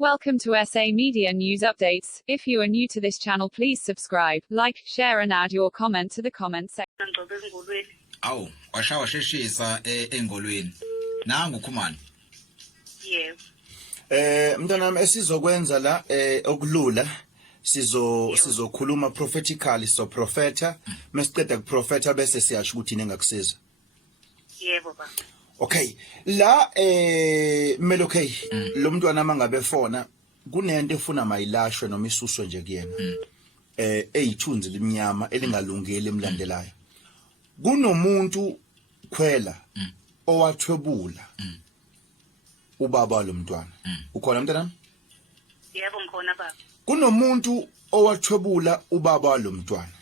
Welcome to SA Media News Updates. If you are new to this channel, please subscribe, like, share and add your comment to the comment section. Awu, washawa sheshisa engolweni. Nangu khumalo. Yebo. Mntanami esizokwenza la okulula sizokhuluma prophetically so prophetha mesiqeda kuprofetha bese siyasho ukuthi ningakusiza. Yebo baba. Okay, la melo okay lo mntwana mangabe fona kunento efuna mayilashwe noma isuswe nje kuyena. Eyithunzi limnyama elingalungile emlandelayo. Kunomuntu khwela owathwebula ubaba lo mntwana. Ukhona mntanami? Yebo ngikhona baba. Kunomuntu owathwebula ubaba lo mntwana.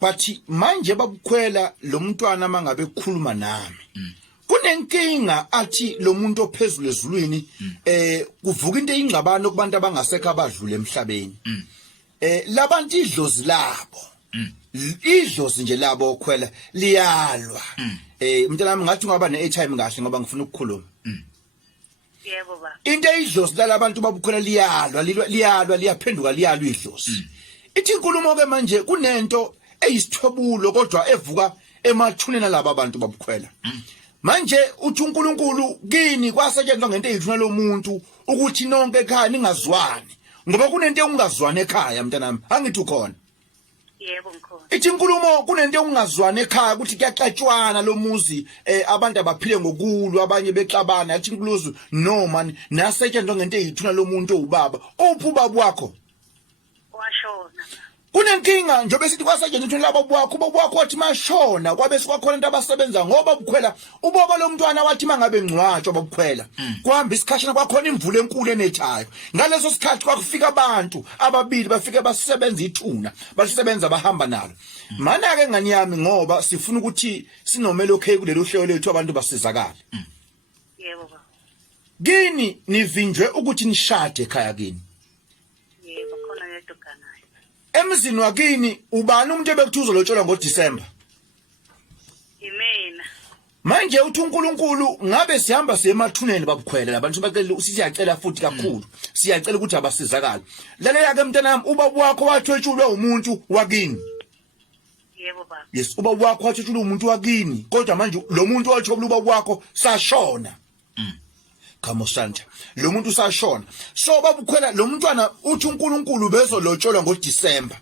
But manje babukhwela lo mntwana mangabe kukhuluma nami. Kunenkinga athi lo muntu ophezulu ezulwini kuvuka into eyingxabano kubantu abangasekho abadlule emhlabeni. Labantu idlozi labo. Idlozi nje labo okhwela liyalwa. Mntanami ngathi ungaba ne-airtime kahle ngoba ngifuna ukukhuluma. Yebo baba. Into idlozi labantu babukhwela liyalwa liyaphenduka liyalwa idlozi. Ithi inkulumo ke manje kunento eyisithwebulo kodwa evuka emathuneni laba abantu babukhwela. Manje uthi uNkulunkulu kini kwasetshenzwa ngento eyithuna lo muntu ukuthi nonke ekhaya ningazwani ngoba kunento ungazwani ekhaya mntanami angithi ukhona. Yebo ngikhona. Ithi inkulumo kunento ungazwani ekhaya ukuthi kuyaxatshwana lo muzi abantu abaphile ngokulwa abanye bexabana athi inkuluzo no man nasetshenzwa ngento eyithuna lo muntu owubaba uphi ubaba wakho Washona. Kunenkinga njobe sithi kwasetshenziswa labo wakho wathi mashona kwabe sikwakhona into abasebenza ngoba bukhwela ubaba lo mntwana wathi mangabe ngcwatshwa babukhwela kuhamba isikhashana kwakhona imvula enkulu enethayo ngaleso sikhathi kwakufika abantu ababili bafike basebenza ithuna basebenza bahamba nalo mana ke ngani yami ngoba sifuna ukuthi sinomelo okay kulelo hlelo lethu abantu basizakala. Yebo baba. Kini nivinjwe ukuthi nishade ekhaya kini. Yebo khona yedokana. Emzini wakini ubani umuntu ebekuthuzo lotshola ngoDisemba? Imina. Manje uthi uNkulunkulu ngabe sihamba siyemathuneni babukhwela labantu bacela siyacela futhi kakhulu siyacela ukuthi abasizakala. Lalela ke mntanami ubaba wakho wathwetshulwe umuntu wakini. Yebo baba. Yes ubaba wakho wathwetshulwe umuntu wakini kodwa manje lo muntu wathwebula ubaba wakho sashona. Kamosanta lo muntu usashona so babukhwela lo mntwana uthi uNkulunkulu bezolotsholwa ngoDisemba.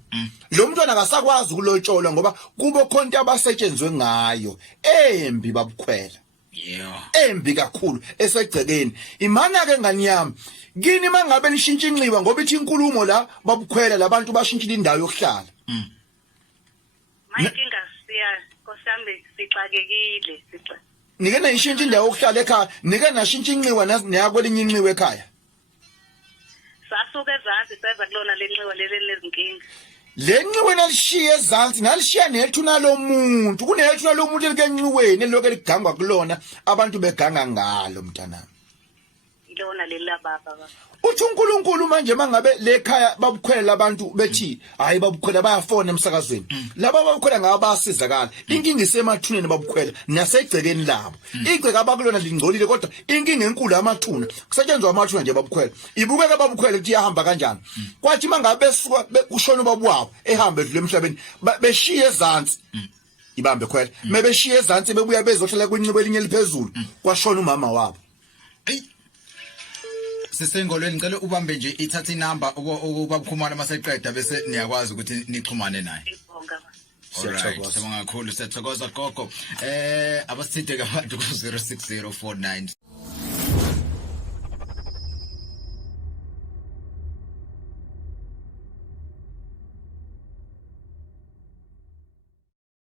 Lo mntwana akasakwazi ukulotsholwa ngoba kube khonto abasetshenzwe ngayo embi babukhwela. Yeah. Embi kakhulu esegcekeni imana ke ngani yami kini mangabe nishintsha inxiba ngoba ithi inkulumo la babukhwela labantu bashintshile indawo yokuhlala. Manje ngasiya kosambe sixakekile Nike nayishintsha indawo yokuhlala ekhaya nike nashintsha inxiwa neyakwelinye inxiwa ekhaya. Sasuke ezansi seza kulona lenxiwa lezinkinga. Lenxiwa nalishiya ezansi nalishiya nethuna lo muntu kunethuna lo muntu elikenxiweni elokho ligangwa kulona abantu beganga ngalo mntanami. Ilona lela baba. Uthi uNkulunkulu manje mangabe lekhaya babukhwela abantu bethi hayi babukhwela bayafona emsakazweni laba babukhwela ngaba basizakala inkinga isemathuneni babukhwela nasegcekeni labo igceke abakulona lingcolile kodwa inkinga enkulu amathuna kusetshenzwa amathuna nje babukhwela ibukeka babukhwela ukuthi yahamba kanjani kwathi mangabe besuka kushona ubaba wabo ehambe edlule emhlabeni beshiye ezansi ibambe khwela mebeshiye ezansi bebuya bezohlala kwinxibo elinye liphezulu kwashona umama wabo. Sisengolweni ngicela ubambe nje ithatha inamba ukubakhumana maseqeda bese niyakwazi ukuthi nixhumane naye. Alright, sibonga kakhulu siyathokoza gogo. Abasithide abantu ku 06049